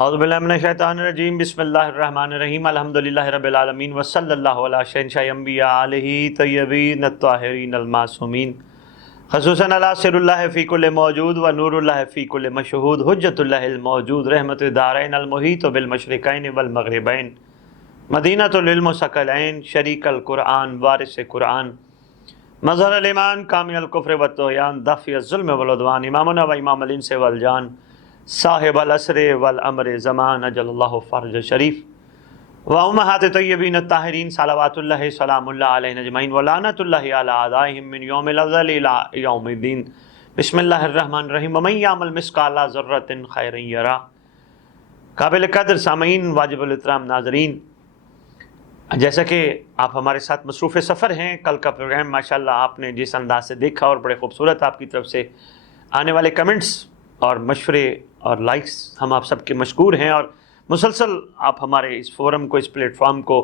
اعوذ باللہ من الشیطان الرجیم بسم اللہ الرحمن الرحیم الحمدللہ رب العالمین وصلی اللہ علی شہنشاہ انبیاء علیہ طیبین الطاہرین المعصومین خصوصاً علی سر اللہ فی کل موجود و نور اللہ فی کل مشہود حجت اللہ الموجود رحمت دارین المحیط بالمشرقین والمغربین مدینۃ العلم و ثقلین شریک القرآن وارث قرآن مظہر الایمان کامل الکفر والطغیان دافع الظلم والعدوان امامنا و امام الانس والجان صاحب العصر والامر زمان اجل اللہ فرج شریف و امہات طیبین الطاہرین صلوات اللہ سلام اللہ علیہ اجمعین ولعنت اللہ علی اعدائہم من یوم الاول الی یوم الدین بسم اللہ الرحمن الرحیم ومن یعمل مثقال ذرۃ خیرا یرہ۔ قابل قدر سامعین، واجب الاحترام ناظرین، جیسا کہ آپ ہمارے ساتھ مصروف سفر ہیں، کل کا پروگرام ماشاءاللہ آپ نے جس انداز سے دیکھا اور بڑے خوبصورت آپ کی طرف سے آنے والے کمنٹس اور مشورے اور لائکس، ہم آپ سب کے مشکور ہیں، اور مسلسل آپ ہمارے اس فورم کو، اس پلیٹ فارم کو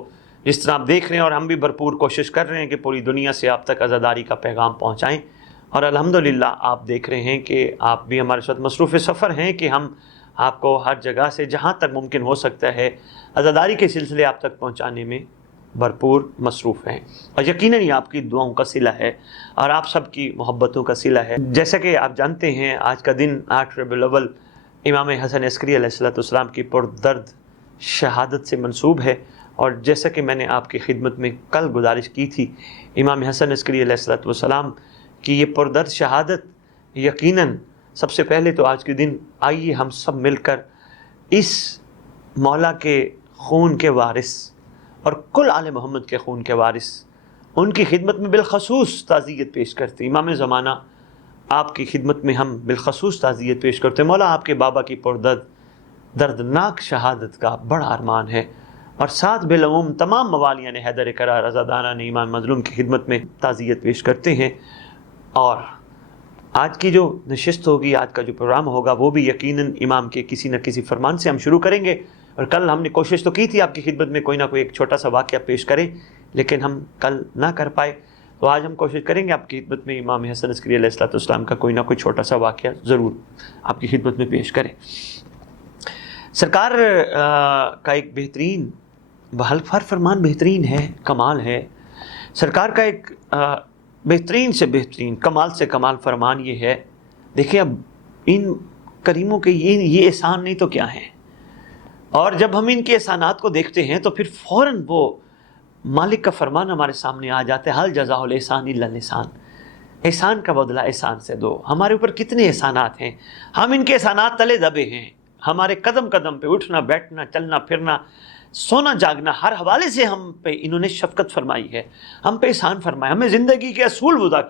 جس طرح آپ دیکھ رہے ہیں، اور ہم بھی بھرپور کوشش کر رہے ہیں کہ پوری دنیا سے آپ تک عزاداری کا پیغام پہنچائیں، اور الحمدللہ آپ دیکھ رہے ہیں کہ آپ بھی ہمارے ساتھ مصروف سفر ہیں کہ ہم آپ کو ہر جگہ سے جہاں تک ممکن ہو سکتا ہے عزاداری کے سلسلے آپ تک پہنچانے میں بھرپور مصروف ہیں، اور یقیناً یہ آپ کی دعاؤں کا صلہ ہے اور آپ سب کی محبتوں کا صلہ ہے۔ جیسا کہ آپ جانتے ہیں آج کا دن 8 ربیع الاول امام حسن عسکری علیہ السلام کی پردرد شہادت سے منسوب ہے، اور جیسا کہ میں نے آپ کی خدمت میں کل گزارش کی تھی، امام حسن عسکری علیہ السلام کی یہ پردرد شہادت یقیناً سب سے پہلے تو آج کے دن آئیے ہم سب مل کر اس مولا کے خون کے وارث اور کل آل محمد کے خون کے وارث ان کی خدمت میں بالخصوص تعزیت پیش کرتے ہیں۔ امام زمانہ آپ کی خدمت میں ہم بالخصوص تعزیت پیش کرتے ہیں۔ مولا آپ کے بابا کی پردرد دردناک شہادت کا بڑا ارمان ہے، اور ساتھ بالعموم تمام موالیان حیدر کرار عزاداران ایمان مظلوم کی خدمت میں تعزیت پیش کرتے ہیں۔ اور آج کی جو نشست ہوگی، آج کا جو پروگرام ہوگا، وہ بھی یقیناً امام کے کسی نہ کسی فرمان سے ہم شروع کریں گے، اور کل ہم نے کوشش تو کی تھی آپ کی خدمت میں کوئی نہ کوئی ایک چھوٹا سا واقعہ پیش کریں، لیکن ہم کل نہ کر پائے، تو آج ہم کوشش کریں گے آپ کی خدمت میں امام حسن عسکری علیہ السلام کا کوئی نہ کوئی چھوٹا سا واقعہ ضرور آپ کی خدمت میں پیش کریں۔ سرکار کا ایک بہترین ہر فرمان بہترین ہے، کمال ہے۔ سرکار کا ایک بہترین سے بہترین، کمال سے کمال فرمان یہ ہے، دیکھیں اب ان کریموں کے یہ احسان نہیں تو کیا ہیں، اور جب ہم ان کے احسانات کو دیکھتے ہیں تو پھر فوراً وہ مالک کا فرمان ہمارے سامنے آ جاتا ہے، حل جزاء الاحسان الا الاحسان، احسان کا بدلہ احسان سے دو۔ ہمارے اوپر کتنے احسانات ہیں، ہم ان کے احسانات تلے دبے ہیں، ہمارے قدم قدم پہ اٹھنا بیٹھنا چلنا پھرنا سونا جاگنا ہر حوالے سے ہم پہ انہوں نے شفقت فرمائی ہے، ہم پہ احسان فرمایا، ہمیں زندگی کے اصول وضع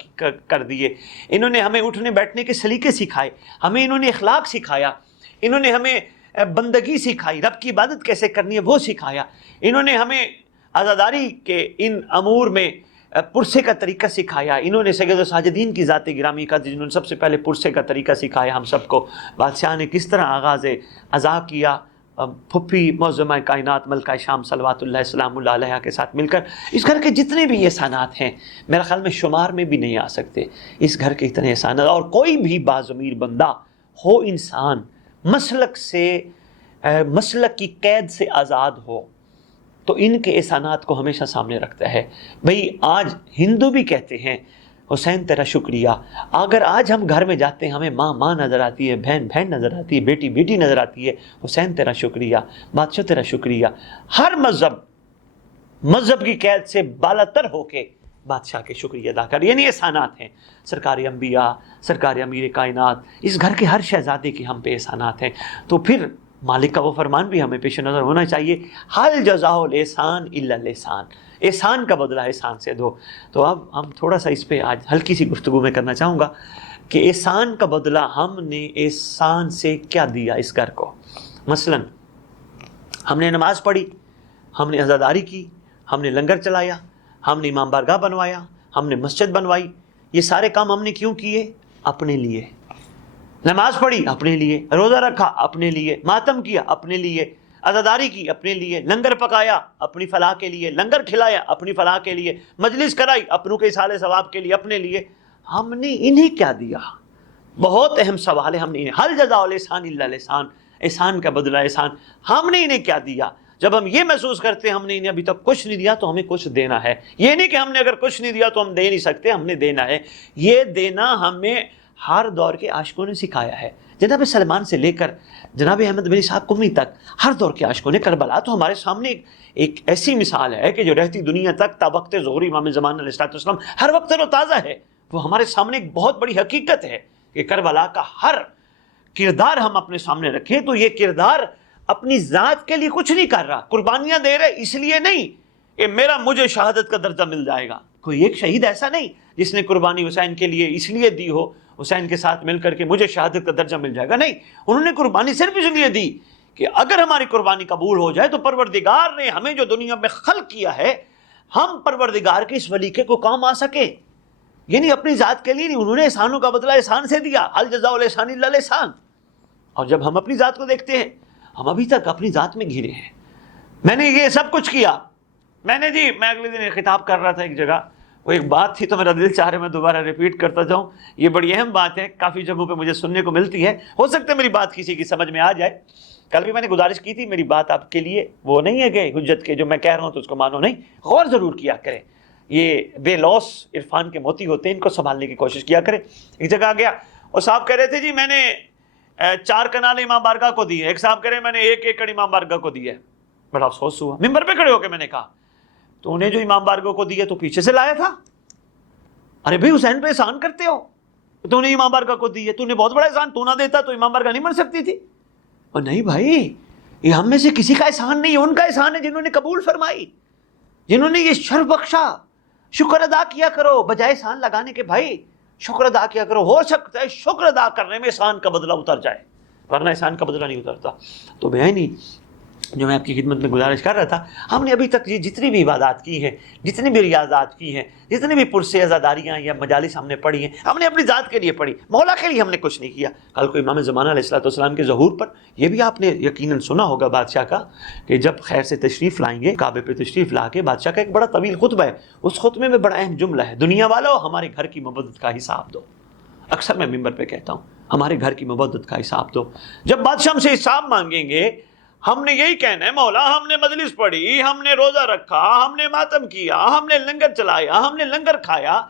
کر دیے، انہوں نے ہمیں اٹھنے بیٹھنے کے سلیقے سکھائے، ہمیں انہوں نے اخلاق سکھایا، انہوں نے ہمیں بندگی سکھائی، رب کی عبادت کیسے کرنی ہے وہ سکھایا، انہوں نے ہمیں عزاداری کے ان امور میں پرسے کا طریقہ سکھایا، انہوں نے سید ساجدین کی ذات گرامی کا جنہوں نے سب سے پہلے پرسے کا طریقہ سکھایا ہم سب کو۔ بادشاہ نے کس طرح آغاز عزا کیا، پھپھی معظمہ کائنات ملکہ شام صلوات اللہ سلام اللہ علیہ کے ساتھ مل کر، اس گھر کے جتنے بھی احسانات ہیں میرا خیال میں شمار میں بھی نہیں آ سکتے، اس گھر کے اتنے احسانات، اور کوئی بھی باضمیر بندہ ہو، انسان مسلک سے مسلک کی قید سے آزاد ہو تو ان کے احسانات کو ہمیشہ سامنے رکھتا ہے۔ بھئی آج ہندو بھی کہتے ہیں حسین تیرا شکریہ، اگر آج ہم گھر میں جاتے ہیں ہمیں ماں ماں نظر آتی ہے، بہن بہن نظر آتی ہے، بیٹی بیٹی نظر آتی ہے، حسین تیرا شکریہ، بادشاہ تیرا شکریہ۔ ہر مذہب کی قید سے بالا تر ہو کے بادشاہ کے شکریہ ادا کر، یعنی احسانات ہیں سرکار انبیاء، سرکار امیر کائنات، اس گھر کے ہر شہزادے کے ہم پہ احسانات ہیں، تو پھر مالک کا وہ فرمان بھی ہمیں پیش نظر ہونا چاہیے، حل جزاء الاحسان الا الاحسان، احسان کا بدلہ احسان سے دو۔ تو اب ہم تھوڑا سا اس پہ آج ہلکی سی گفتگو میں کرنا چاہوں گا کہ احسان کا بدلہ ہم نے احسان سے کیا دیا اس گھر کو۔ مثلا ہم نے نماز پڑھی، ہم نے عزاداری کی، ہم نے لنگر چلایا، ہم نے امام بارگاہ بنوایا، ہم نے مسجد بنوائی، یہ سارے کام ہم نے کیوں کیے؟ اپنے لیے۔ نماز پڑھی اپنے لیے، روزہ رکھا اپنے لیے، ماتم کیا اپنے لیے، عزاداری کی اپنے لیے، لنگر پکایا اپنی فلاح کے لیے، لنگر کھلایا اپنی فلاح کے لیے، مجلس کرائی اپنوں کے اصال ثواب کے لیے، اپنے لیے۔ ہم نے انہیں کیا دیا؟ بہت اہم سوال ہے۔ ہم نے حل جزاء الاحسان الا الاحسان، احسان کا بدلہ احسان. ہم نے انہیں کیا دیا؟ جب ہم یہ محسوس کرتے ہیں ہم نے انہیں ابھی تک کچھ نہیں دیا تو ہمیں کچھ دینا ہے. یہ نہیں کہ ہم نے اگر کچھ نہیں دیا تو ہم دے نہیں سکتے، ہم نے دینا ہے. یہ دینا ہمیں ہر دور کے عاشقوں نے سکھایا ہے. جناب سلمان سے لے کر جناب احمد بن اسحاق قمی تک ہر دور کے عاشقوں نے. کربلا تو ہمارے سامنے ایک ایسی مثال ہے کہ جو رہتی دنیا تک تا وقت ظہور امام زمان علیہ السلام ہر وقت تر و تازہ ہے. وہ ہمارے سامنے ایک بہت بڑی حقیقت ہے کہ کربلا کا ہر کردار ہم اپنے سامنے رکھیں تو یہ کردار اپنی ذات کے لیے کچھ نہیں کر رہا، قربانیاں دے رہے اس لیے نہیں کہ مجھے شہادت کا درجہ مل جائے گا. کوئی ایک شہید ایسا نہیں جس نے قربانی حسین کے لیے اس لیے دی ہو حسین کے ساتھ مل کر کے مجھے شہادت کا درجہ مل جائے گا. نہیں، انہوں نے قربانی صرف اس لیے دی کہ اگر ہماری قربانی قبول ہو جائے تو پروردگار نے ہمیں جو دنیا میں خلق کیا ہے ہم پروردگار کے اس ولیقے کو کام آ سکے. یعنی اپنی ذات کے لیے نہیں، انہوں نے احسانوں کا بدلہ احسان سے دیا. هل جزاء الاحسان الا الاحسان. اور جب ہم اپنی ذات کو دیکھتے ہیں ہم ابھی تک اپنی ذات میں گھرے ہیں. میں نے یہ سب کچھ کیا، میں اگلے دن ایک خطاب کر رہا تھا ایک جگہ، وہ ایک بات تھی تو میرا دل چاہ رہا ہے میں دوبارہ ریپیٹ کرتا جاؤں. یہ بڑی اہم بات ہے، کافی جگہوں پہ مجھے سننے کو ملتی ہے، ہو سکتا ہے میری بات کسی کی سمجھ میں آ جائے. کل بھی میں نے گزارش کی تھی، میری بات آپ کے لیے وہ نہیں ہے کہ حجت کے جو میں کہہ رہا ہوں تو اس کو مانو، نہیں، غور ضرور کیا کریں. یہ بے لوس عرفان کے موتی ہوتے ہیں، ان کو سنبھالنے کی کوشش کیا کریں. ایک جگہ گیا اور صاحب کہہ رہے تھے جی میں نے 4 کنال امام بارگاہ کو دی ہے. ایک صاحب کہہ رہے میں نے 1 ایکڑ امام بارگاہ کو دی ہے. بڑا افسوس ہوا. ممبر پہ کھڑے ہو کے میں نے کہا تو انہیں جو امام بارگاہ کو دی ہے تو پیچھے سے لایا تھا. ارے بھائی حسین پہ احسان کرتے ہو، تو نے امام بارگاہ کو دی ہے، تو نے بہت بڑا احسان، تو نہ دیتا تو امام بارگاہ نہیں بن سکتی تھی. اور نہیں بھائی، یہ ہم میں سے کسی کا احسان نہیں، ان کا احسان ہے جنہوں نے قبول فرمائی، جنہوں نے یہ شرف بخشا. شکر ادا کیا کرو بجائے احسان لگانے کے. بھائی شکر ادا کیا کرو، ہو سکتا ہے شکر ادا کرنے میں احسان کا بدلہ اتر جائے، ورنہ احسان کا بدلہ نہیں اترتا. تو بہنی جو میں آپ کی خدمت میں گزارش کر رہا تھا، ہم نے ابھی تک یہ جتنی بھی عبادات کی ہیں، جتنی بھی ریاضات کی ہیں، جتنی بھی پرسے عزاداریاں یا مجالس ہم نے پڑھی ہیں، ہم نے اپنی ذات کے لیے پڑھی، مولا کے لیے ہم نے کچھ نہیں کیا. کل کو امام زمانہ علیہ السلام کے ظہور پر یہ بھی آپ نے یقیناً سنا ہوگا بادشاہ کا کہ جب خیر سے تشریف لائیں گے، کعبے پہ تشریف لا کے بادشاہ کا ایک بڑا طویل خطبہ ہے. اس خطبے میں بڑا اہم جملہ ہے، دنیا والو ہمارے گھر کی مبادت کا حساب دو. اکثر میں ممبر پہ کہتا ہوں ہمارے گھر کی مبادت کا حساب دو. جب بادشاہ ہم سے حساب مانگیں گے ہم نے یہی کہنا ہے مولا ہم نے مجلس پڑھی، ہم نے روزہ رکھا، ہم نے ماتم کیا، ہم نے لنگر چلایا، ہم نے لنگر کھایا،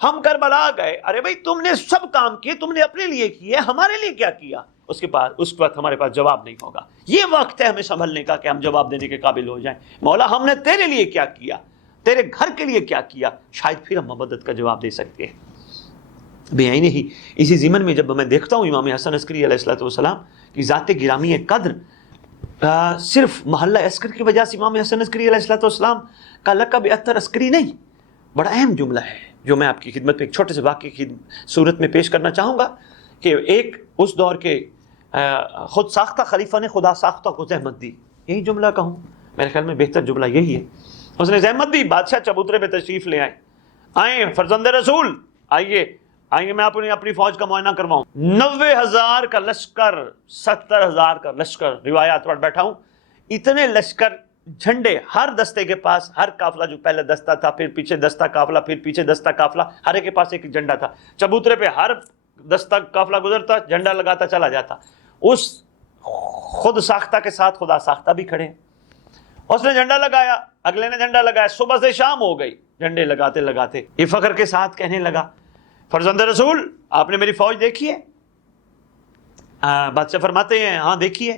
ہم کربلا گئے. ارے بھائی تم نے سب کام کیے، تم نے اپنے لیے کیے، ہمارے لیے کیا کیا؟ اس وقت ہمارے پاس جواب نہیں ہوگا. یہ وقت ہے ہمیں سنبھلنے کا کہ ہم جواب دینے کے قابل ہو جائیں. مولا ہم نے تیرے لیے کیا کیا، تیرے گھر کے لیے کیا کیا، شاید پھر ہم مبادت کا جواب دے سکتے ہیں. بے عینی ہی اسی ضمن میں جب میں دیکھتا ہوں امام حسن عسکری علیہ السلام کی ذات گرامی قدر صرف محلہ عسکر کی وجہ سے امام حسن عسکری علیہ السلام کا لقب اطہر عسکری نہیں، بڑا اہم جملہ ہے جو میں آپ کی خدمت میں ایک چھوٹے سے واقعے کی صورت میں پیش کرنا چاہوں گا. کہ ایک اس دور کے خود ساختہ خلیفہ نے خدا ساختہ کو زحمت دی. یہی جملہ کہوں، میرے خیال میں بہتر جملہ یہی ہے. اس نے زحمت دی، بادشاہ چبوترے پہ تشریف لے آئے فرزند رسول آئیے میں اپنی فوج کا معائنہ کرواؤں. 90,000 کا لشکر، 70,000 کا لشکر، روایات پر بیٹھا ہوں. اتنے لشکر، جھنڈے ہر دستے کے پاس، ہر قافلہ جو پہلے دستہ تھا پھر پیچھے دستہ قافلہ پھر پیچھے دستہ قافلہ، ہر ایک کے پاس ایک جھنڈا تھا. چبوترے پہ ہر دستہ قافلہ گزرتا جھنڈا لگاتا چلا جاتا. اس خود ساختہ کے ساتھ خدا ساختہ بھی کھڑے. اس نے جھنڈا لگایا، اگلے نے جھنڈا لگایا، صبح سے شام ہو گئی جھنڈے لگاتے لگاتے. یہ فخر کے ساتھ کہنے لگا فرزند رسول آپ نے میری فوج دیکھی ہے؟ بادشاہ فرماتے ہیں ہاں دیکھی ہے.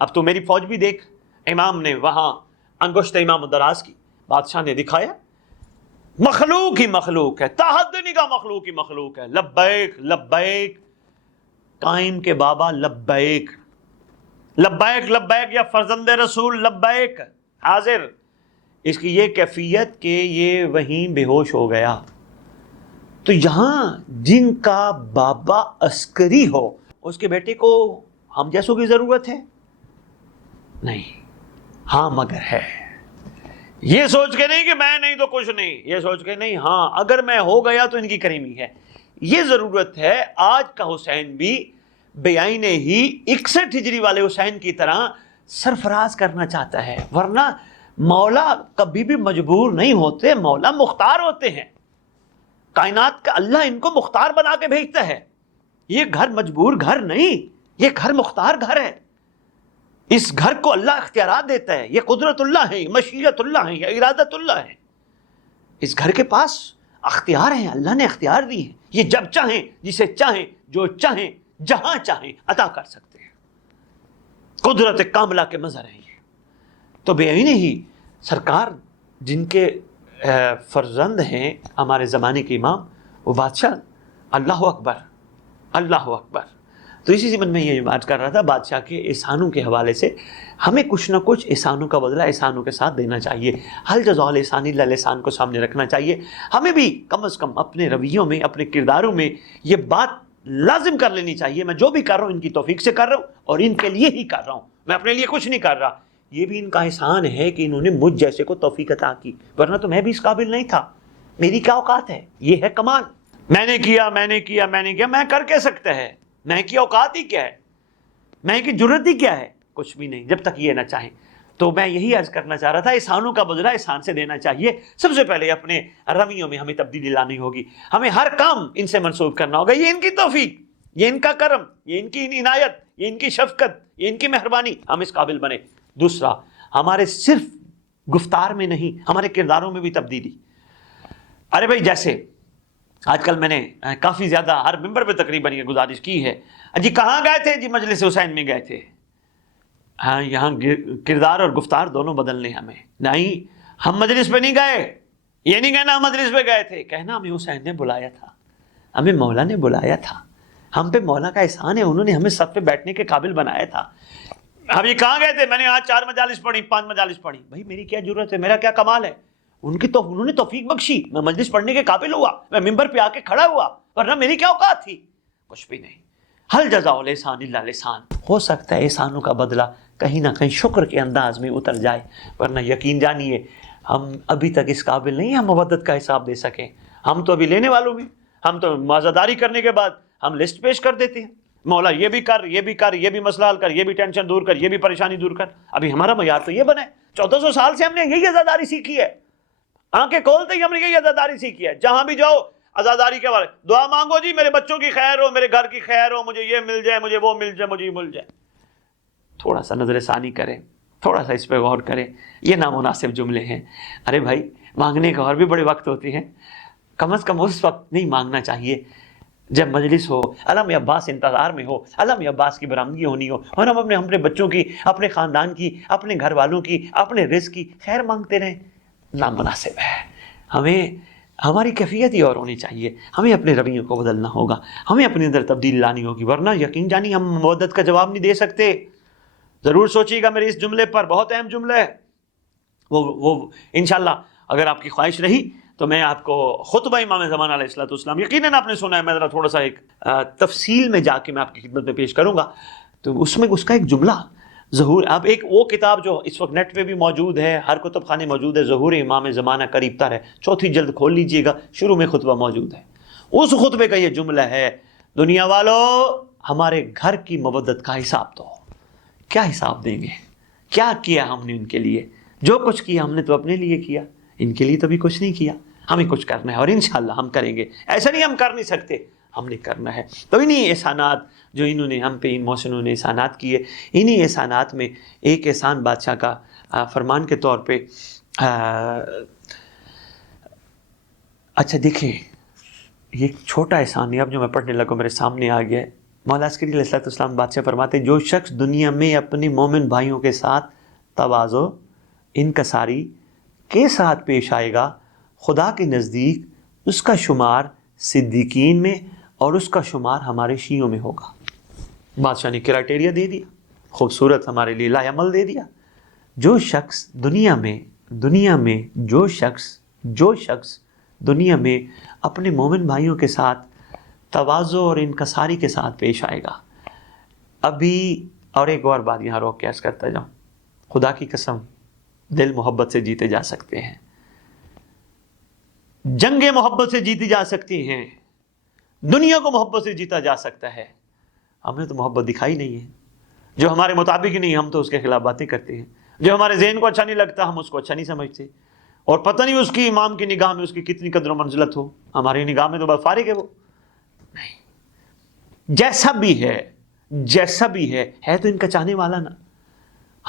اب تو میری فوج بھی دیکھ. امام نے وہاں انگشت امام دراز کی، بادشاہ نے دکھایا. مخلوق ہی مخلوق ہے، تحد نگاہ مخلوق ہی مخلوق ہے. لبیک لبیک قائم کے بابا لبیک لبیک لبیک یا فرزند رسول لبیک حاضر. اس کی یہ کیفیت کہ یہ وہیں بے ہوش ہو گیا. تو یہاں جن کا بابا عسکری ہو اس کے بیٹے کو ہم جیسوں کی ضرورت ہے نہیں. ہاں مگر ہے، یہ سوچ کے نہیں کہ میں نہیں تو کچھ نہیں، یہ سوچ کے نہیں ہاں اگر میں ہو گیا تو ان کی کریمی ہے. یہ ضرورت ہے. آج کا حسین بھی بے عین ہی 61 ہجری والے حسین کی طرح سرفراز کرنا چاہتا ہے. ورنہ مولا کبھی بھی مجبور نہیں ہوتے، مولا مختار ہوتے ہیں. کائنات کا اللہ ان کو مختار بنا کے بھیجتا ہے. یہ گھر مجبور گھر نہیں، یہ گھر مختار گھر ہے. اس گھر کو اللہ اختیارات دیتا ہے، یہ قدرت اللہ ہے، مشیت اللہ ہے، یہ ارادت اللہ ہے. اس گھر کے پاس اختیار ہیں، اللہ نے اختیار دی ہیں. یہ جب چاہیں، جسے چاہیں، جو چاہیں، جہاں چاہیں عطا کر سکتے ہیں. قدرت کاملہ کے مظہر ہیں یہ. تو بے عینی ہی سرکار جن کے فرزند ہیں ہمارے زمانے کے امام، وہ بادشاہ، اللہ اکبر، اللہ اکبر. تو اسی ضمن میں یہ بات کر رہا تھا بادشاہ کے احسانوں کے حوالے سے. ہمیں کچھ نہ کچھ احسانوں کا بدلہ احسانوں کے ساتھ دینا چاہیے. حل جزاء الاحسان الا الاحسان کو سامنے رکھنا چاہیے. ہمیں بھی کم از کم اپنے رویوں میں، اپنے کرداروں میں یہ بات لازم کر لینی چاہیے، میں جو بھی کر رہا ہوں ان کی توفیق سے کر رہا ہوں اور ان کے لیے ہی کر رہا ہوں، میں اپنے لیے کچھ نہیں کر رہا. یہ بھی ان کا احسان ہے کہ انہوں نے مجھ جیسے کو توفیق عطا کی، ورنہ تو میں بھی اس قابل نہیں تھا. میری کیا اوقات ہے؟ یہ ہے کمال. میں نے کیا، میں کر کے سکتا ہے. میں کی اوقات ہی کیا ہے؟ میں کی جرت ہی کیا ہے؟ کچھ بھی نہیں، جب تک یہ نہ چاہیں. تو میں یہی عرض کرنا چاہ رہا تھا، احسانوں کا بدلہ احسان سے دینا چاہیے. سب سے پہلے اپنے رویوں میں ہمیں تبدیلی لانی ہوگی. ہمیں ہر کام ان سے منسوب کرنا ہوگا. یہ ان کی توفیق، یہ ان کا کرم، یہ ان کی عنایت، یہ ان کی شفقت، یہ ان کی مہربانی، ہم اس قابل بنے. دوسرا، ہمارے صرف گفتار میں نہیں، ہمارے کرداروں میں بھی تبدیلی. ارے بھائی، جیسے آج کل میں نے کافی زیادہ ہر ممبر پہ تقریباً یہ گزارش کی ہے، جی کہاں گئے تھے؟ جی مجلس حسین میں گئے تھے. ہاں، یہاں کردار اور گفتار دونوں بدلنے ہمیں. نہیں، ہم مجلس پہ نہیں گئے. یہ نہیں کہنا ہم مجلس پہ گئے تھے، کہنا ہمیں حسین نے بلایا تھا، ہمیں مولا نے بلایا تھا. ہم پہ مولا کا احسان ہے، انہوں نے ہمیں سب پہ بیٹھنے کے قابل بنایا تھا. اب یہ کہاں گئے تھے؟ میں نے آج 4 مجالس پڑھی، 5 مجالس پڑھی. بھائی میری کیا ضرورت ہے؟ میرا کیا کمال ہے؟ انہوں نے توفیق بخشی، میں مجلس پڑھنے کے قابل ہوا، میں ممبر پہ آ کے کھڑا ہوا، ورنہ میری کیا اوقات تھی؟ کچھ بھی نہیں. حل جزاء الاحسان الا الاحسان. ہو سکتا ہے احسانوں کا بدلہ کہیں نہ کہیں شکر کے انداز میں اتر جائے، ورنہ یقین جانیے ہم ابھی تک اس قابل نہیں ہم مودت کا حساب دے سکیں. ہم تو ابھی لینے والوں میں، ہم تو معاذداری کرنے کے بعد ہم لسٹ پیش کر دیتے ہیں، مولا یہ بھی کر، یہ بھی کر، یہ بھی مسئلہ حل کر، یہ بھی ٹینشن دور کر، یہ بھی پریشانی دور کر. ابھی ہمارا معیار تو یہ بنا ہے. 1400 سال سے ہم نے یہی عزاداری سیکھی ہے. آنکھیں کھولتے ہی ہم نے یہی عزاداری سیکھی ہے. جہاں بھی جاؤ عزاداری کے بارے دعا مانگو، جی میرے بچوں کی خیر ہو، میرے گھر کی خیر ہو، مجھے یہ مل جائے، مجھے وہ مل جائے، مجھے یہ مل جائے. تھوڑا سا نظر ثانی کریں، تھوڑا سا اس پہ غور کریں. یہ نامناسب جملے ہیں. ارے بھائی، مانگنے کا اور بھی بڑے وقت ہوتے ہیں. کم از کم اس وقت نہیں مانگنا چاہیے جب مجلس ہو، علم عباس انتظار میں ہو، علم عباس کی برآمدگی ہونی ہو، اور ہم اپنے بچوں کی، اپنے خاندان کی، اپنے گھر والوں کی، اپنے رزق کی خیر مانگتے رہیں. نامناسب ہے. ہمیں ہماری کیفیت ہی اور ہونی چاہیے. ہمیں اپنے رویوں کو بدلنا ہوگا، ہمیں اپنے اندر تبدیلی لانی ہوگی، ورنہ یقین جانی ہم مودت کا جواب نہیں دے سکتے. ضرور سوچیے گا میرے اس جملے پر، بہت اہم جملہ ہے. وہ انشاءاللہ اگر آپ کی خواہش رہی تو میں آپ کو خطبہ امام زمان علیہ الصلوۃ والسلام یقیناً آپ نے سنا ہے، میں ذرا تھوڑا سا ایک تفصیل میں جا کے میں آپ کی خدمت میں پیش کروں گا. تو اس میں اس کا ایک جملہ ظہور، اب ایک وہ کتاب جو اس وقت نیٹ پہ بھی موجود ہے، ہر کتب خانے موجود ہے، ظہور امام زمانہ قریب تر ہے، 4تھی جلد کھول لیجئے گا، شروع میں خطبہ موجود ہے. اس خطبے کا یہ جملہ ہے، دنیا والو ہمارے گھر کی مودت کا حساب دو. کیا حساب دیں گے؟ کیا کیا ہم نے ان کے لیے؟ جو کچھ کیا ہم نے تو اپنے لیے کیا، ان کے لیے تو بھی کچھ نہیں کیا. ہمیں کچھ کرنا ہے اور انشاءاللہ ہم کریں گے. ایسا نہیں ہم کر نہیں سکتے، ہم نے کرنا ہے. تو انہی احسانات جو انہوں نے ہم پہ، ان محسنوں نے احسانات کیے، انہی احسانات میں ایک احسان بادشاہ کا فرمان کے طور پہ اچھا دیکھیں، یہ چھوٹا احسان نہیں، اب جو میں پڑھنے لگا میرے سامنے آ گیا ہے. مولا عسکری علیہ السلام بادشاہ فرماتے ہیں، جو شخص دنیا میں اپنے مومن بھائیوں کے ساتھ تواضع، انکساری کے ساتھ پیش آئے گا، خدا کے نزدیک اس کا شمار صدیقین میں اور اس کا شمار ہمارے شیعوں میں ہوگا. بادشاہ نے کرائٹیریا دے دیا، خوبصورت ہمارے لیے لا عمل دے دیا. جو شخص دنیا میں جو شخص دنیا میں اپنے مومن بھائیوں کے ساتھ تواضع اور انکساری کے ساتھ پیش آئے گا. ابھی اور ایک اور بات یہاں روک کے عرض کرتا جاؤں، خدا کی قسم دل محبت سے جیتے جا سکتے ہیں، جنگ محبت سے جیتی جا سکتی ہیں، دنیا کو محبت سے جیتا جا سکتا ہے. ہم نے تو محبت دکھائی نہیں ہے. جو ہمارے مطابق نہیں ہم تو اس کے خلاف باتیں کرتے ہیں، جو ہمارے ذہن کو اچھا نہیں لگتا ہم اس کو اچھا نہیں سمجھتے، اور پتہ نہیں اس کی امام کی نگاہ میں اس کی کتنی قدر و منزلت ہو، ہماری نگاہ میں تو بس فارغ ہے. وہ نہیں، جیسا بھی ہے تو ان کا چاہنے والا نا.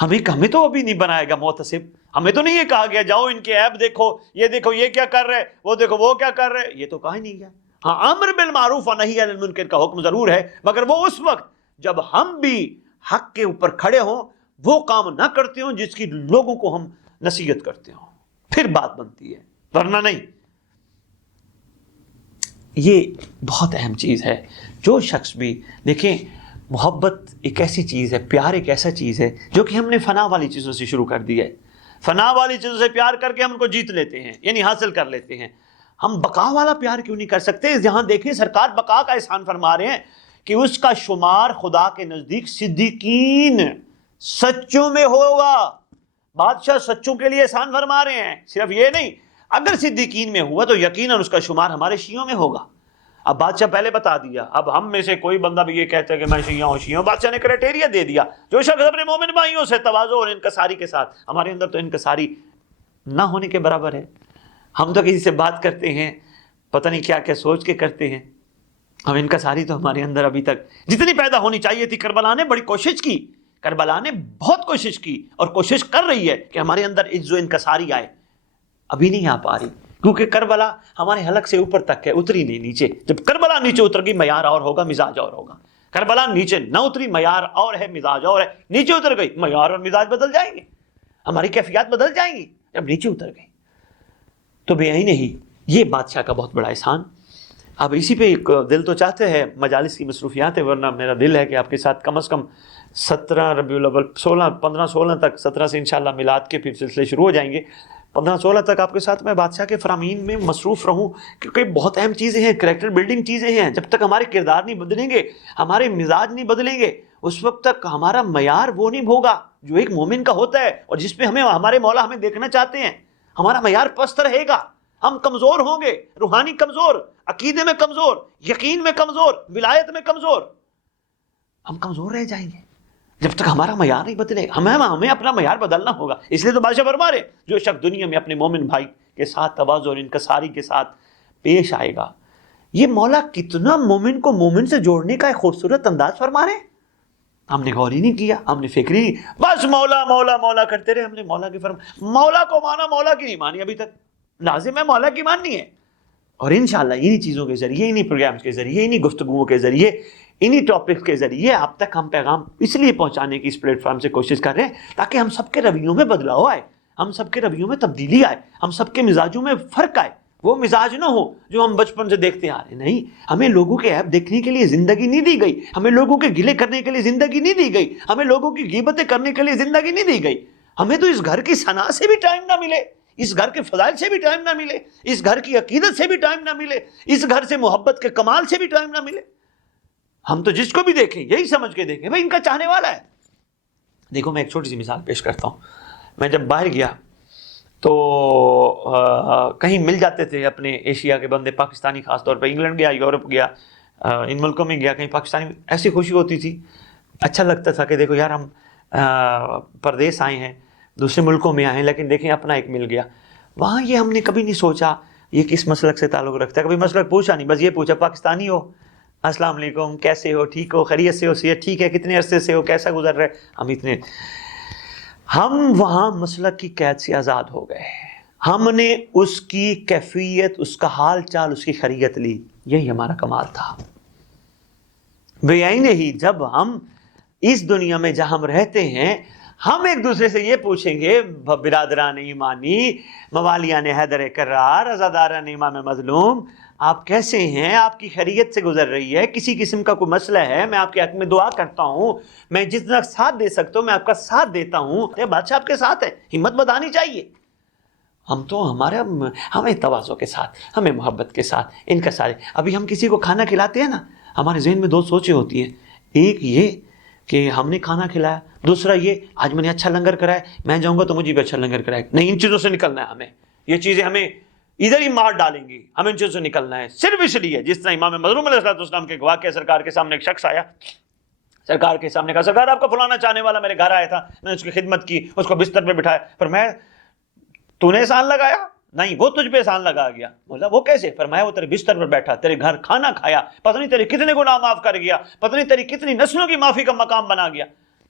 ہمیں تو ابھی نہیں بنائے گا محتسب، ہمیں تو نہیں یہ کہا گیا جاؤ ان کے عیب دیکھو یہ کیا کر رہے، وہ دیکھو وہ کیا کر رہے، یہ تو کہا ہی نہیں گیا۔ ہاں امر بالمعروف و نہی عن المنکر کا حکم ضرور ہے، مگر وہ اس وقت جب ہم بھی حق کے اوپر کھڑے ہوں، وہ کام نہ کرتے ہوں جس کی لوگوں کو ہم نصیحت کرتے ہوں، پھر بات بنتی ہے، ورنہ نہیں۔ یہ بہت اہم چیز ہے۔ جو شخص بھی دیکھیں، محبت ایک ایسی چیز ہے، پیار ایک ایسا چیز ہے جو کہ ہم نے فنا والی چیزوں سے شروع کر دی ہے۔ فنا والی چیزوں سے پیار کر کے ہم ان کو جیت لیتے ہیں، یعنی حاصل کر لیتے ہیں۔ ہم بقا والا پیار کیوں نہیں کر سکتے؟ جہاں دیکھیں سرکار بقا کا احسان فرما رہے ہیں کہ اس کا شمار خدا کے نزدیک صدیقین، سچوں میں ہوگا۔ بادشاہ سچوں کے لیے احسان فرما رہے ہیں، صرف یہ نہیں، اگر صدیقین میں ہوا تو یقیناً اس کا شمار ہمارے شیعوں میں ہوگا۔ اب بادشاہ پہلے بتا دیا، اب ہم میں سے کوئی بندہ بھی یہ کہتا ہے کہ میں شیعہ ہوں، بادشاہ نے کرائٹیریا دے دیا، جو شخص اپنے مومن بھائیوں سے تواضع اور انکساری کے ساتھ، ہمارے اندر تو انکساری نہ ہونے کے برابر ہے۔ ہم تو کسی سے بات کرتے ہیں پتہ نہیں کیا کیا سوچ کے کرتے ہیں، ہم انکساری تو ہمارے اندر ابھی تک جتنی پیدا ہونی چاہیے تھی۔ کربلا نے بڑی کوشش کی، کربلا نے بہت کوشش کی اور کوشش کر رہی ہے کہ ہمارے اندر عز و انکساری آئے، ابھی نہیں آ پا رہی، کیونکہ کربلا ہمارے حلق سے اوپر تک ہے، اتری نہیں نیچے۔ جب کربلا نیچے اتر گئی معیار اور ہوگا، مزاج اور ہوگا۔ کربلا نیچے نہ اتری، معیار اور ہے، مزاج اور ہے۔ نیچے اتر گئی، معیار اور مزاج بدل جائیں گے، ہماری کیفیات بدل جائیں گی جب نیچے اتر گئی۔ تو بے عین ہی یہ بادشاہ کا بہت بڑا احسان۔ اب اسی پہ ایک دل تو چاہتے ہیں، مجالس کی مصروفیات ہے، ورنہ میرا دل ہے کہ آپ کے ساتھ کم از کم 17 ربیع الاول 15-16 تک، 17 سے انشاءاللہ میلاد کے پھر سلسلے شروع ہو جائیں گے، 15-16 تک آپ کے ساتھ میں بادشاہ کے فرامین میں مصروف رہوں، کیونکہ بہت اہم چیزیں ہیں، کریکٹر بلڈنگ چیزیں ہیں۔ جب تک ہمارے کردار نہیں بدلیں گے، ہمارے مزاج نہیں بدلیں گے، اس وقت تک ہمارا معیار وہ نہیں ہوگا جو ایک مومن کا ہوتا ہے اور جس پہ ہمارے مولا ہمیں دیکھنا چاہتے ہیں۔ ہمارا معیار پست رہے گا، ہم کمزور ہوں گے، روحانی کمزور، عقیدے میں کمزور، یقین میں کمزور، ولایت میں کمزور، ہم کمزور رہ جائیں گے جب تک ہمارا معیار نہیں بدلے۔ ہمیں اپنا معیار بدلنا ہوگا۔ اس لیے تو بادشاہ فرما رہے جو شخص دنیا میں اپنے مومن بھائی کے ساتھ تواضع اور انکساری کے ساتھ پیش آئے گا، یہ مولا کتنا مومن کو مومن سے جوڑنے کا ایک خوبصورت انداز فرما رہے ہیں۔ ہم نے غور ہی نہیں کیا، ہم نے فکر ہی نہیں، بس مولا مولا مولا کرتے رہے، ہم نے مولا کی مولا کو مانا، مولا کی نہیں مانی ابھی تک۔ لازم ہے مولا کی ماننی ہے، اور انشاءاللہ انہی چیزوں کے ذریعے، انہی پروگرامز کے ذریعے، انہی گفتگوؤں کے ذریعے، انہی ٹاپکس کے ذریعے آپ تک ہم پیغام اس لیے پہنچانے کی اس پلیٹ فارم سے کوشش کر رہے ہیں تاکہ ہم سب کے رویوں میں بدلاؤ آئے، ہم سب کے رویوں میں تبدیلی آئے، ہم سب کے مزاجوں میں فرق آئے۔ وہ مزاج نہ ہو جو ہم بچپن سے دیکھتے آ رہے ہیں، نہیں، ہمیں لوگوں کے عیب دیکھنے کے لیے زندگی نہیں دی گئی، ہمیں لوگوں کے گلے کرنے کے لیے زندگی نہیں دی گئی، ہمیں لوگوں کی غیبتیں کرنے کے لیے زندگی نہیں دی گئی۔ ہمیں تو اس گھر کی ثنا سے بھی ٹائم نہ ملے، اس گھر کے فضائل سے بھی ٹائم نہ ملے، اس گھر کی عقیدت سے بھی ٹائم نہ ملے، اس گھر سے محبت کے کمال سے بھی ٹائم نہ ملے۔ ہم تو جس کو بھی دیکھیں یہی سمجھ کے دیکھیں بھائی ان کا چاہنے والا ہے۔ دیکھو میں ایک چھوٹی سی مثال پیش کرتا ہوں۔ میں جب باہر گیا تو کہیں مل جاتے تھے اپنے ایشیا کے بندے، پاکستانی، خاص طور پہ انگلینڈ گیا، یورپ گیا، ان ملکوں میں گیا، کہیں پاکستانی، ایسی خوشی ہوتی تھی، اچھا لگتا تھا کہ دیکھو یار ہم پردیس آئے ہیں، دوسرے ملکوں میں آئے ہیں، لیکن دیکھیں اپنا ایک مل گیا۔ وہاں یہ ہم نے کبھی نہیں سوچا یہ کس مسلک سے تعلق رکھتا ہے، کبھی مسلک پوچھا نہیں، بس یہ پوچھا پاکستانی ہو، السلام علیکم، کیسے ہو، ٹھیک ہو، خیریت سے ہو، صحت ٹھیک ہے، کتنے عرصے سے ہو، کیسا گزر رہا ہے۔ ہم وہاں مسلک کی قید سے آزاد ہو گئے، ہم نے اس کی کیفیت، اس کا حال چال، اس کی خیریت لی، یہی ہمارا کمال تھا۔ بے عین ہی جب ہم اس دنیا میں جہاں ہم رہتے ہیں، ہم ایک دوسرے سے یہ پوچھیں گے، برادران ایمانی، موالیان حیدر کرار، عزاداران امام مظلوم، آپ کیسے ہیں، آپ کی خیریت سے گزر رہی ہے، کسی قسم کا کوئی مسئلہ ہے، میں آپ کے حق میں دعا کرتا ہوں، میں جتنا ساتھ دے سکتا ہوں میں آپ کا ساتھ دیتا ہوں۔ یہ بادشاہ آپ کے ساتھ ہے، ہمت بتانی چاہیے۔ ہم تو ہمیں تواضع کے ساتھ، ہمیں محبت کے ساتھ، ان کا سارے، ابھی ہم کسی کو کھانا کھلاتے ہیں نا، ہمارے ذہن میں دو سوچیں ہوتی ہیں، ایک یہ کہ ہم نے کھانا کھلایا، دوسرا یہ آج میں نے اچھا لنگر کرایا، میں جاؤں گا تو مجھے بھی اچھا لنگر کرائے۔ نہیں، ان چیزوں سے نکلنا ہے ہمیں، یہ چیزیں ہمیں ادھر ہی مار ڈالیں گی، ہمیں ان چیزوں سے نکلنا ہے، صرف اس لیے جس طرح امام مظلوم علیہ السلام کے گواہ کے سرکار کے سامنے ایک شخص آیا، سرکار کے سامنے کہا سرکار آپ کا فلانا چاہنے والا میرے گھر آیا تھا، میں نے اس کی خدمت کی، اس کو بستر پہ بٹھایا، فرمایا تو نے احسان لگایا؟ نہیں، وہ تجھ پہ احسان لگا گیا۔ بولا وہ کیسے؟ فرمایا وہ تیرے بستر پر بیٹھا، تیرے گھر کھانا کھایا، پتہ نہیں تیرے کتنے گناہ معاف کر گیا، پتہ نہیں تیری کتنی نسلوں کی معافی کا مقام بنا گیا۔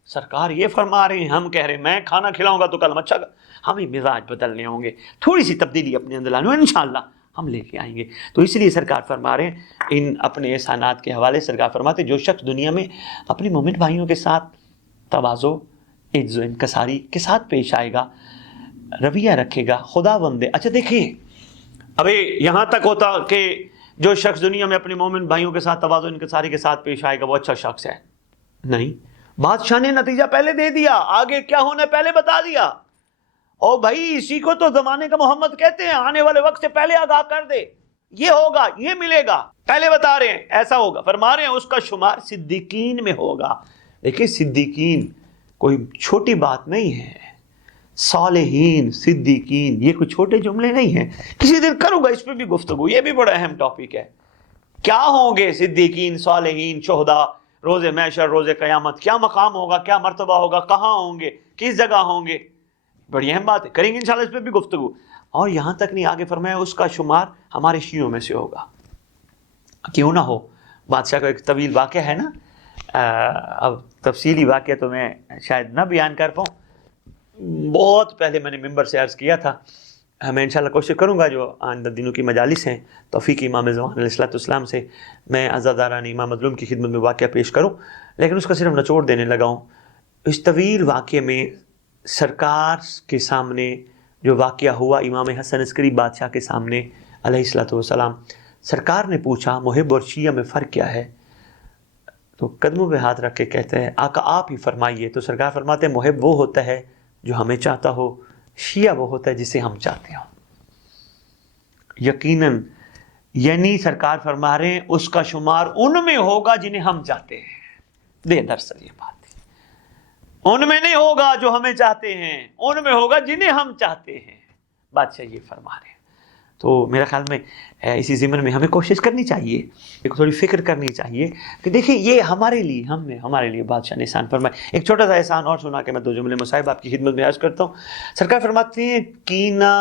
سرکار یہ فرما رہے ہیں، ہم کہہ رہے ہیں میں کھانا کھلاؤں گا تو کلم اچھا گا، ہمیں مزاج بدلنے ہوں گے، تھوڑی سی تبدیلی اپنے اندر لانے انشاءاللہ ہم لے کے آئیں گے۔ تو اس لیے سرکار فرما رہے ہیں ان اپنے احسانات کے حوالے سرکار فرماتے جو شخص دنیا میں اپنے مومن بھائیوں کے ساتھ تواضع، عز و انکساری کے ساتھ پیش آئے گا، رویہ رکھے گا، خدا بندے۔ اچھا دیکھیں، ابھی یہاں تک ہوتا کہ جو شخص دنیا میں اپنے مومن بھائیوں کے ساتھ تواضع انکساری کے ساتھ پیش آئے گا وہ اچھا شخص ہے، نہیں، بادشاہ نے نتیجہ پہلے دے دیا، آگے کیا ہونا ہے پہلے بتا دیا۔ او بھائی اسی کو تو زمانے کا محمد کہتے ہیں، آنے والے وقت سے پہلے آگاہ کر دے، یہ ہوگا، یہ ملے گا، پہلے بتا رہے ہیں ایسا ہوگا۔ فرما رہے ہیں اس کا شمار صدیقین میں ہوگا۔ دیکھیں صدیقین کوئی چھوٹی بات نہیں ہے، صالحین، صدیقین، یہ کوئی چھوٹے جملے نہیں ہیں۔ کسی دن کروں گا اس پہ بھی گفتگو، یہ بھی بڑا اہم ٹاپک ہے۔ کیا ہوں گے صدیقین، صالحین، شہداء، روز محشر، روز قیامت، کیا مقام ہوگا، کیا مرتبہ ہوگا، کہاں ہوں گے، کس جگہ ہوں گے، بڑی اہم بات ہے، کریں گے انشاءاللہ اس پہ بھی گفتگو۔ اور یہاں تک نہیں، آگے فرمایا اس کا شمار ہمارے شیعوں میں سے ہوگا۔ کیوں نہ ہو، بادشاہ کا ایک طویل واقعہ ہے نا، اب تفصیلی واقعہ تو میں شاید نہ بیان کر پاؤں، بہت پہلے میں نے ممبر سے عرض کیا تھا، میں انشاءاللہ کوشش کروں گا جو آئندہ دنوں کی مجالس ہیں توفیق امام زمان علیہ السلام سے میں عزاداران امام مظلوم کی خدمت میں واقعہ پیش کروں، لیکن اس کا صرف نچوڑ دینے لگا ہوں۔ اس طویل واقعے میں سرکار کے سامنے جو واقعہ ہوا امام حسن عسکری بادشاہ کے سامنے علیہ السلام، سرکار نے پوچھا محب اور شیعہ میں فرق کیا ہے؟ تو قدموں پہ ہاتھ رکھ کے کہتے ہیں آقا آپ ہی فرمائیے۔ تو سرکار فرماتے ہیں محب وہ ہوتا ہے جو ہمیں چاہتا ہو، شیعہ وہ ہوتا ہے جسے ہم چاہتے ہوں۔ یقیناً یعنی سرکار فرما رہے ہیں اس کا شمار ان میں ہوگا جنہیں ہم چاہتے ہیں۔ بے دراصل یہ بات ہے، ان میں نہیں ہوگا جو ہمیں چاہتے ہیں، ان میں ہوگا جنہیں ہم چاہتے ہیں، بادشاہ یہ فرما رہے ہیں۔ تو میرا خیال میں اسی ضمن میں ہمیں کوشش کرنی چاہیے، ایک تھوڑی فکر کرنی چاہیے کہ دیکھیں یہ ہمارے لیے، ہمارے لیے بادشاہ نے احسان فرمایا۔ ایک چھوٹا سا احسان اور سنا کے میں دو جملے مصاحب آپ کی خدمت میں عرض کرتا ہوں۔ سرکار فرماتے ہیں کینہ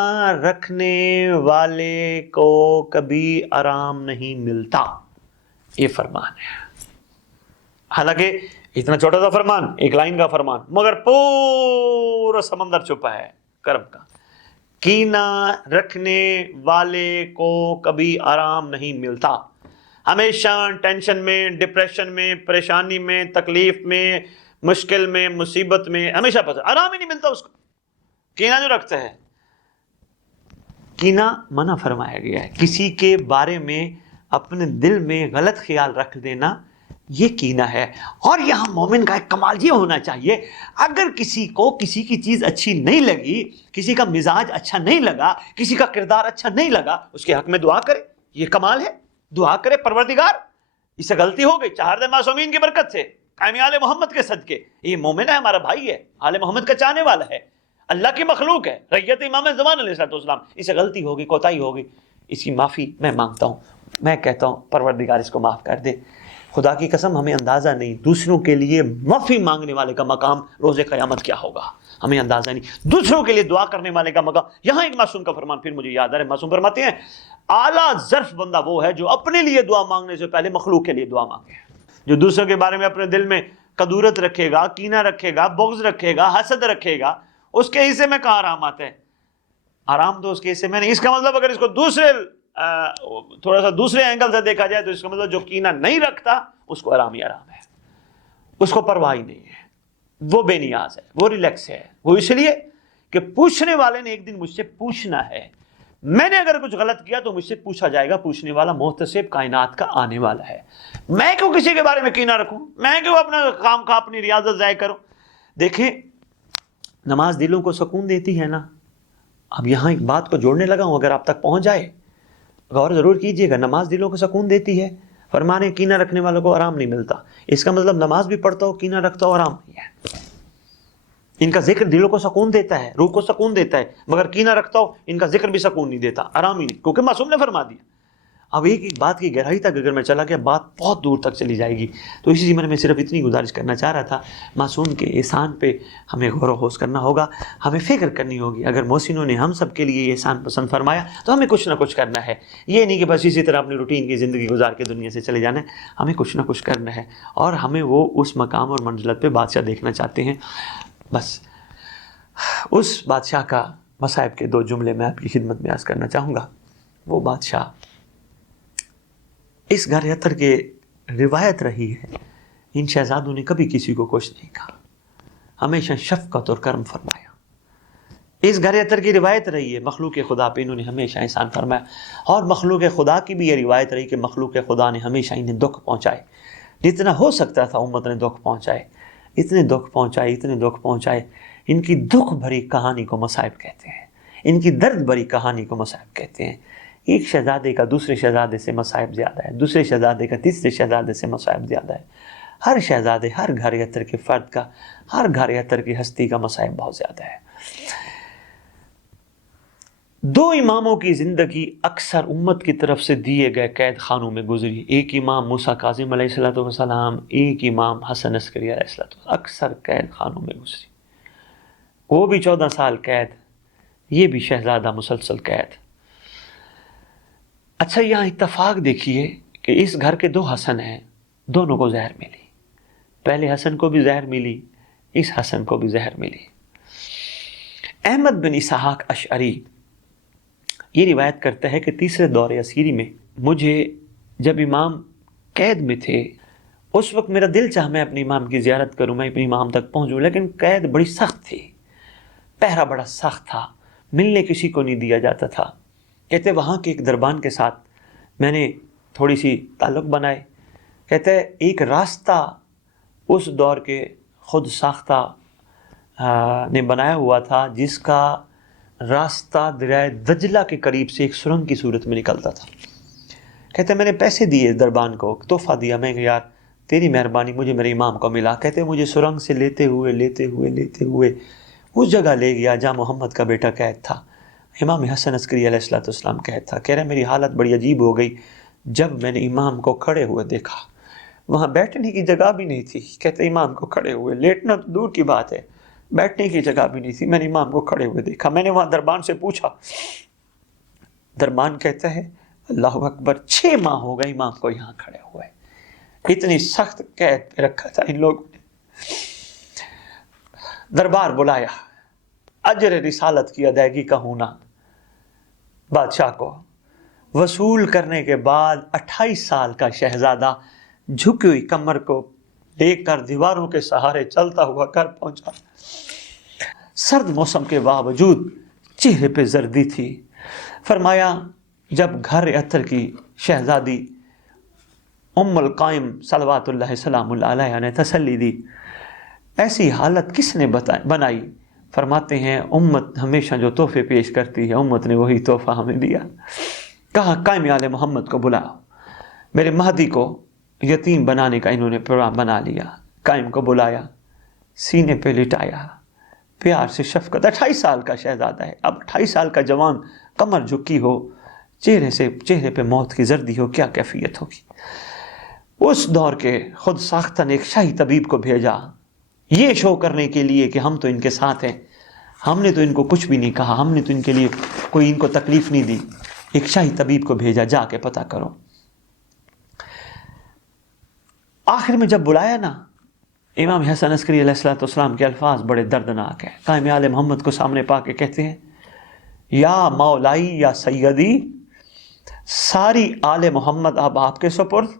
رکھنے والے کو کبھی آرام نہیں ملتا، یہ فرمان ہے۔ حالانکہ اتنا چھوٹا سا فرمان، ایک لائن کا فرمان، مگر پورا سمندر چھپا ہے کرم کا۔ کینہ رکھنے والے کو کبھی آرام نہیں ملتا، ہمیشہ ٹینشن میں، ڈپریشن میں، پریشانی میں، تکلیف میں، مشکل میں، مصیبت میں، ہمیشہ پھنسا، آرام ہی نہیں ملتا اس کو۔ کینہ جو رکھتا ہے، کینہ منع فرمایا گیا ہے، کسی کے بارے میں اپنے دل میں غلط خیال رکھ دینا یہ کینہ ہے۔ اور یہاں مومن کا ایک کمال یہ ہونا چاہیے، اگر کسی کو کسی کی چیز اچھی نہیں لگی، کسی کا مزاج اچھا نہیں لگا، کسی کا کردار اچھا نہیں لگا، اس کے حق میں دعا کرے، یہ کمال ہے۔ دعا کرے پروردگار اس سے غلطی ہو گئی، چہاردہ معصومین کی برکت سے، قائم آل محمد کے صدقے، یہ مومن ہے، ہمارا بھائی ہے، آل محمد کا چاہنے والا ہے، اللہ کی مخلوق ہے، رعیت امام زمان علیہ السلام، اس سے غلطی ہوگی، کوتاہی ہوگی، اس کی معافی میں مانگتا ہوں، میں کہتا ہوں پروردگار اس کو معاف کر دے۔ خدا کی قسم ہمیں اندازہ نہیں دوسروں کے لیے معافی مانگنے والے کا مقام روز قیامت کیا ہوگا، ہمیں اندازہ نہیں، دوسروں کے لیے دعا کرنے والے کا مقام۔ یہاں ایک معصوم کا فرمان پھر مجھے یاد آ رہا ہے، معصوم فرماتے ہیں اعلیٰ ظرف بندہ وہ ہے جو اپنے لیے دعا مانگنے سے پہلے مخلوق کے لیے دعا مانگے، جو دوسروں کے بارے میں اپنے دل میں کدورت رکھے گا، کینہ رکھے گا، بغض رکھے گا، حسد رکھے گا، اس کے حصے میں کہاں آرام آتا ہے؟ آرام تو اس کے حصے میں نہیں۔ اس کا مطلب اگر اس کو تھوڑا سا دوسرے اینگل سے دیکھا جائے تو اس کا مطلب جو کینہ نہیں رکھتا اس کو آرام ہی آرام ہے، اس کو پرواہ ہی نہیں ہے، وہ بے نیاز ہے، وہ ریلیکس ہے۔ وہ اس لیے کہ پوچھنے والے نے ایک دن مجھ سے پوچھنا ہے، میں نے اگر کچھ غلط کیا تو مجھ سے پوچھا جائے گا، پوچھنے والا محتسب کائنات کا آنے والا ہے۔ میں کیوں کسی کے بارے میں کینہ رکھوں؟ میں کیوں اپنا کام کا اپنی ریاضت ضائع کروں؟ دیکھیں نماز دلوں کو سکون دیتی ہے نا۔ اب یہاں ایک بات کو جوڑنے لگا ہوں، اگر آپ تک پہنچ جائے غور ضرور کیجئے گا۔ نماز دلوں کو سکون دیتی ہے، فرمانے کینہ رکھنے والوں کو آرام نہیں ملتا، اس کا مطلب نماز بھی پڑھتا ہو کینہ رکھتا ہو آرام نہیں ہے۔ ان کا ذکر دلوں کو سکون دیتا ہے، روح کو سکون دیتا ہے، مگر کینہ رکھتا ہو ان کا ذکر بھی سکون نہیں دیتا، آرام ہی نہیں، کیونکہ معصوم نے فرما دیا اب ایک ایک بات کی گہرائی تک اگر میں چلا گیا بات بہت دور تک چلی جائے گی. تو اسی ضمن میں صرف اتنی گزارش کرنا چاہ رہا تھا، معصوم کے احسان پہ ہمیں غور و خوض کرنا ہوگا، ہمیں فکر کرنی ہوگی. اگر محسنوں نے ہم سب کے لیے یہ احسان پسند فرمایا تو ہمیں کچھ نہ کچھ کرنا ہے. یہ نہیں کہ بس اسی طرح اپنی روٹین کی زندگی گزار کے دنیا سے چلے جانا ہے، ہمیں کچھ نہ کچھ کرنا ہے. اور ہمیں وہ اس مقام اور منزلت پہ بادشاہ دیکھنا چاہتے ہیں. بس اس بادشاہ کا مصائب کے 2 جملے میں آپ کی خدمت میں عرض کرنا چاہوں گا. وہ بادشاہ اس گھر یتر کے روایت رہی ہے، ان شہزادوں نے کبھی کسی کو کچھ نہیں کہا، ہمیشہ شفقت اور کرم فرمایا. اس گھر یتر کی روایت رہی ہے، مخلوق خدا پہ انہوں نے ہمیشہ احسان فرمایا. اور مخلوق خدا کی بھی یہ روایت رہی کہ مخلوق خدا نے ہمیشہ انہیں دکھ پہنچائے، جتنا ہو سکتا تھا امت نے دکھ پہنچائے. اتنے دکھ پہنچائے. ان کی دکھ بھری کہانی کو مصائب کہتے ہیں، ان کی درد بھری کہانی کو مصائب کہتے ہیں. ایک شہزادے کا دوسرے شہزادے سے مصائب زیادہ ہے، دوسرے شہزادے کا تیسرے شہزادے سے مصائب زیادہ ہے. ہر شہزادے، ہر گھر یتر کے فرد کا، ہر گھر یتر کی ہستی کا مصائب بہت زیادہ ہے. 2 اماموں کی زندگی اکثر امت کی طرف سے دیے گئے قید خانوں میں گزری. ایک امام موسیٰ کاظم علیہ السلام، ایک امام حسن عسکری علیہ السلام، اکثر قید خانوں میں گزری. وہ بھی 14 سال قید، یہ بھی شہزادہ مسلسل قید. اچھا یہاں اتفاق دیکھیے کہ اس گھر کے 2 حسن ہیں، دونوں کو زہر ملی. پہلے حسن کو بھی زہر ملی، اس حسن کو بھی زہر ملی. احمد بن اسحاق اشعری یہ روایت کرتا ہے کہ تیسرے دور عسیری میں مجھے جب امام قید میں تھے اس وقت میرا دل چاہ میں اپنے امام کی زیارت کروں، میں اپنے امام تک پہنچوں، لیکن قید بڑی سخت تھی، پہرا بڑا سخت تھا، ملنے کسی کو نہیں دیا جاتا تھا. کہتے وہاں کے ایک دربان کے ساتھ میں نے تھوڑی سی تعلق بنائے. کہتے ایک راستہ اس دور کے خود ساختہ نے بنایا ہوا تھا، جس کا راستہ دریائے دجلہ کے قریب سے ایک سرنگ کی صورت میں نکلتا تھا. کہتے میں نے پیسے دیے دربان کو، تحفہ دیا، میں کہ یار تیری مہربانی مجھے میرے امام کو ملا. کہتے مجھے سرنگ سے لیتے ہوئے اس جگہ لے گیا جہاں محمد کا بیٹا قید تھا، امام حسن عسکری علیہ السلام قید تھا. کہہ رہے میری حالت بڑی عجیب ہو گئی جب میں نے امام کو کھڑے ہوئے دیکھا. وہاں بیٹھنے کی جگہ بھی نہیں تھی. کہتے امام کو کھڑے ہوئے، لیٹنا تو دور کی بات ہے، بیٹھنے کی جگہ بھی نہیں تھی. میں نے امام کو کھڑے ہوئے دیکھا. میں نے وہاں دربان سے پوچھا، دربان کہتا ہے اللہ اکبر 6 ماہ ہو گئے امام کو یہاں کھڑے ہوئے. اتنی سخت قید پہ رکھا تھا ان لوگوں نے. دربار بلایا، اجر رسالت کی ادائیگی کا ہونا بادشاہ کو وصول کرنے کے بعد 28 سال کا شہزادہ جھکی ہوئی کمر کو لے کر دیواروں کے سہارے چلتا ہوا گھر پہنچا. سرد موسم کے باوجود چہرے پہ زردی تھی. فرمایا جب گھر عطر کی شہزادی ام القائم صلوات اللہ سلام اللہ علیہ نے تسلی دی، ایسی حالت کس نے بنائی؟ فرماتے ہیں امت ہمیشہ جو تحفے پیش کرتی ہے امت نے وہی تحفہ ہمیں دیا. کہا قائم آل محمد کو بلاؤ. میرے مہدی کو یتیم بنانے کا انہوں نے پروگرام بنا لیا. قائم کو بلایا، سینے پہ لٹایا، پیار سے شفقت. 28 سال کا شہزادہ ہے، اب 28 سال کا جوان کمر جھکی ہو، چہرے پہ موت کی زردی ہو، کیا کیفیت ہوگی. اس دور کے خود ساختہ نے ایک شاہی طبیب کو بھیجا یہ شو کرنے کے لیے کہ ہم تو ان کے ساتھ ہیں، ہم نے تو ان کو کچھ بھی نہیں کہا، ہم نے تو ان کے لیے کوئی ان کو تکلیف نہیں دی. ایک شاہی طبیب کو بھیجا، جا کے پتہ کرو. آخر میں جب بلایا نا، امام حسن عسکری علیہ السلام کے الفاظ بڑے دردناک ہیں. قائم آل محمد کو سامنے پا کے کہتے ہیں یا مولائی یا سیدی، ساری آل محمد اب آپ کے سپرد.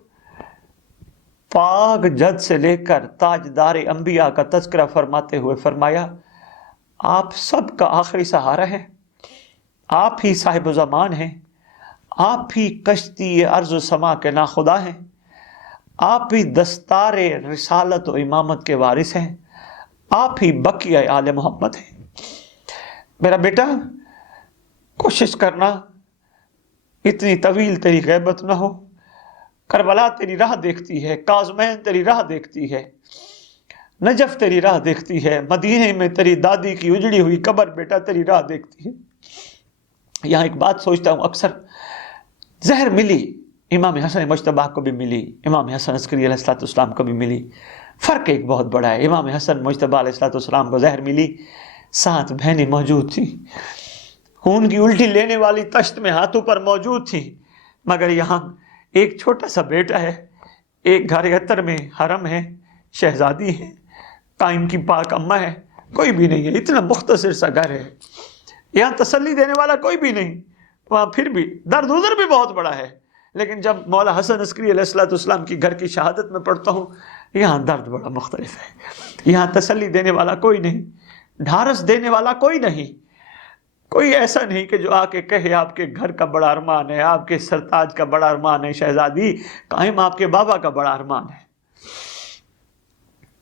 پاک جد سے لے کر تاجدار انبیاء کا تذکرہ فرماتے ہوئے فرمایا آپ سب کا آخری سہارا ہے، آپ ہی صاحب زمان ہیں، آپ ہی کشتی ارض و سما کے ناخدا ہیں، آپ ہی دستار رسالت و امامت کے وارث ہیں، آپ ہی بقیہ آل محمد ہیں. میرا بیٹا کوشش کرنا اتنی طویل تیری غیبت نہ ہو. کربلا تیری راہ دیکھتی ہے، کاظمین تیری راہ دیکھتی ہے، نجف تیری راہ دیکھتی ہے، مدینے میں تیری دادی کی اجڑی ہوئی قبر بیٹا تیری راہ دیکھتی ہے. یہاں ایک بات سوچتا ہوں، اکثر زہر ملی امام حسن مجتبی کو بھی ملی، امام حسن عسکری علیہ السلام کو بھی ملی۔ فرق ایک بہت بڑا ہے، امام حسن مجتبی علیہ السلام کو زہر ملی، 7 بہنیں موجود تھیں، خون کی الٹی لینے والی تشت میں ہاتھوں پر موجود تھیں، مگر یہاں ایک چھوٹا سا بیٹا ہے، ایک گھر عطر میں حرم ہے، شہزادی ہے، قائم کی پاک اماں ہے، کوئی بھی نہیں ہے، اتنا مختصر سا گھر ہے، یہاں تسلی دینے والا کوئی بھی نہیں، وہاں پھر بھی درد ادھر بھی بہت بڑا ہے، لیکن جب مولا حسن عسکری علیہ السلام کی گھر کی شہادت میں پڑھتا ہوں، یہاں درد بڑا مختلف ہے، یہاں تسلی دینے والا کوئی نہیں، ڈھارس دینے والا کوئی نہیں، کوئی ایسا نہیں کہ جو آ کے کہے آپ کے گھر کا بڑا ارمان ہے، آپ کے سرتاج کا بڑا ارمان ہے شہزادی، قائم آپ کے بابا کا بڑا ارمان ہے۔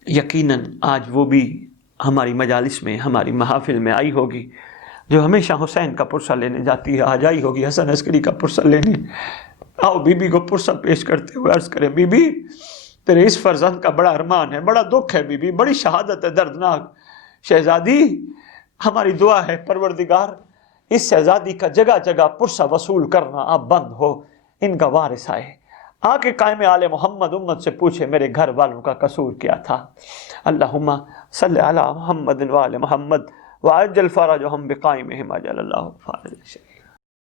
یقیناً آج وہ بھی ہماری مجالس میں، ہماری محافل میں آئی ہوگی، جو ہمیشہ حسین کا پرسہ لینے جاتی ہے، آج آئی ہوگی حسن عسکری کا پرسہ لینے۔ آؤ بی بی کو پرسہ پیش کرتے ہوئے عرض کریں، بی بی تیرے اس فرزند کا بڑا ارمان ہے، بڑا دکھ ہے، بی بی بڑی شہادت ہے دردناک، شہزادی ہماری دعا ہے پروردگار اس شہزادی کا جگہ جگہ پرسہ وصول کرنا اب بند ہو، ان کا وارث آئے، آ کے قائم آل محمد امت سے پوچھے میرے گھر والوں کا قصور کیا تھا۔ اللہم صلی علی محمد و آل محمد وعجل فرجہم بقائمہم عجل اللہ فرج۔